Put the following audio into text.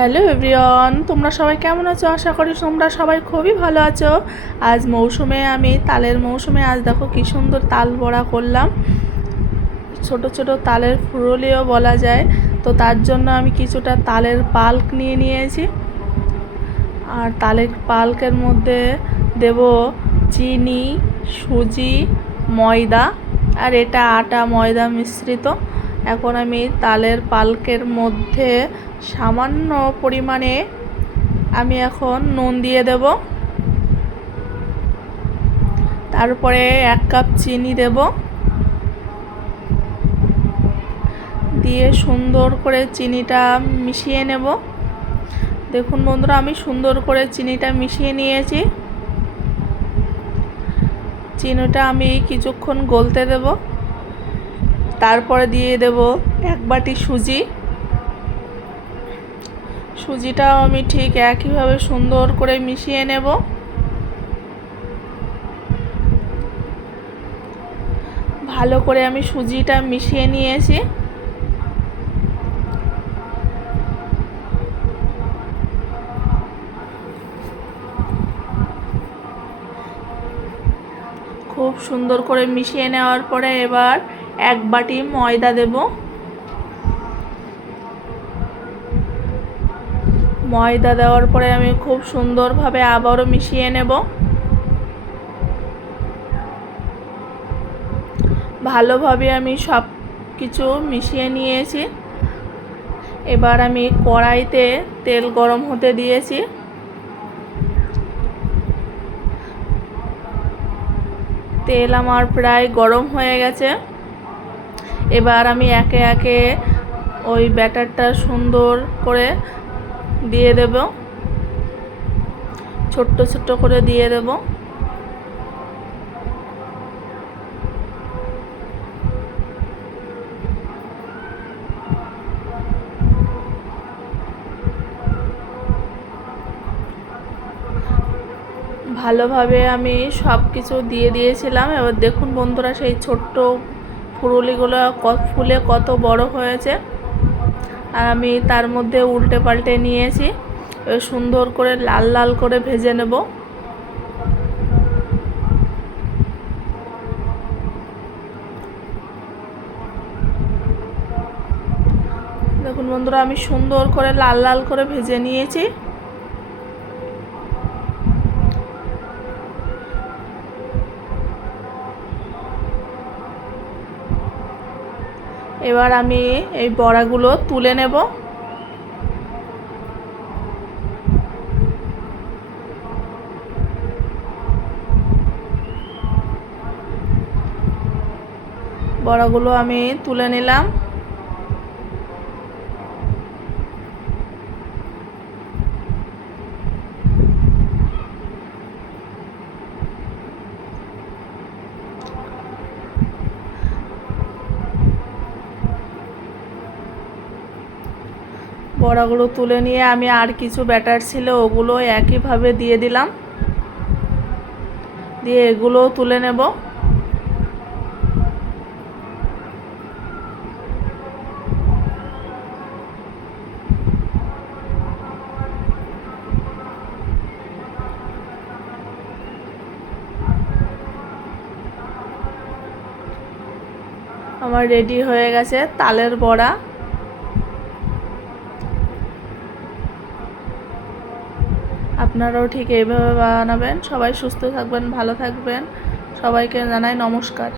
Hello everyone, তোমরা সবাই কেমন আছো? আশা করি তোমরা সবাই খুবই ভালো আছো। আজ তালের মৌসুমে আজ দেখো কি সুন্দর তাল বড়া করলাম। ছোট ছোট তালের ফুরুলিও বলা যায়। তো তার জন্য আমি কিছুটা তালের পাল্ক নিয়ে নিয়েছি, আর তালের পাল্কের মধ্যে দেব চিনি, সুজি, ময়দা, আর এটা আটা ময়দা মিশ্রিত। এখন আমি তালের পাল্কের মধ্যে সামান্য পরিমাণে আমি এখন নুন দিয়ে দেব, তারপরে 1 কাপ চিনি দেব, দিয়ে সুন্দর করে চিনিটা মিশিয়ে নেব। দেখুন বন্ধুরা, আমি সুন্দর করে চিনিটা মিশিয়ে নিয়েছি। চিনিটা আমি কিছুক্ষণ গলতে দেব, তারপরে দিয়ে দেব 1 বাটি সুজি। সুজিটাও আমি ঠিক একইভাবে সুন্দর করে মিশিয়ে নেব। ভালো করে আমি সুজিটা মিশিয়ে নিয়েছি। খুব সুন্দর করে মিশিয়ে নেওয়ার পরে এবার 1 বাটি ময়দা দেব। ময়দা দেওয়ার পরে আমি খুব সুন্দরভাবে আবারও মিশিয়ে নেব। ভালোভাবে আমি সব কিছু মিশিয়ে নিয়েছি। এবার আমি কড়াইতে তেল গরম হতে দিয়েছি। তেল আমার প্রায় গরম হয়ে গেছে। এবার আমি একে একে ওই ব্যাটারটা সুন্দর করে দিয়ে দেব, ছোট্ট ছোট্ট করে দিয়ে দেব। ভালোভাবে আমি সব কিছু দিয়ে দিয়েছিলাম। এবার দেখুন বন্ধুরা, সেই ছোট্ট ফুলুলিগুলো ফুলে কত বড় হয়েছে, আর আমি তার মধ্যে উল্টে পাল্টে নিয়েছি। এবার সুন্দর করে লাল লাল করে ভেজে নেব। দেখুন বন্ধুরা, আমি সুন্দর করে লাল লাল করে ভেজে নিয়েছি। এবার আমি এই বড়াগুলো তুলে নেব। বড়াগুলো আমি তুলে নিলাম। বড়াগুলো তুলে নিয়ে আমি আর কিছু ব্যাটার ছিল ওগুলো একইভাবে দিয়ে দিলাম, দিয়ে এগুলোও তুলে নেব। আমার রেডি হয়ে গেছে তালের বড়া। আপনারাও ঠিক এইভাবে বানাবেন। সবাই সুস্থ থাকবেন, ভালো থাকবেন। সবাইকে জানাই নমস্কার।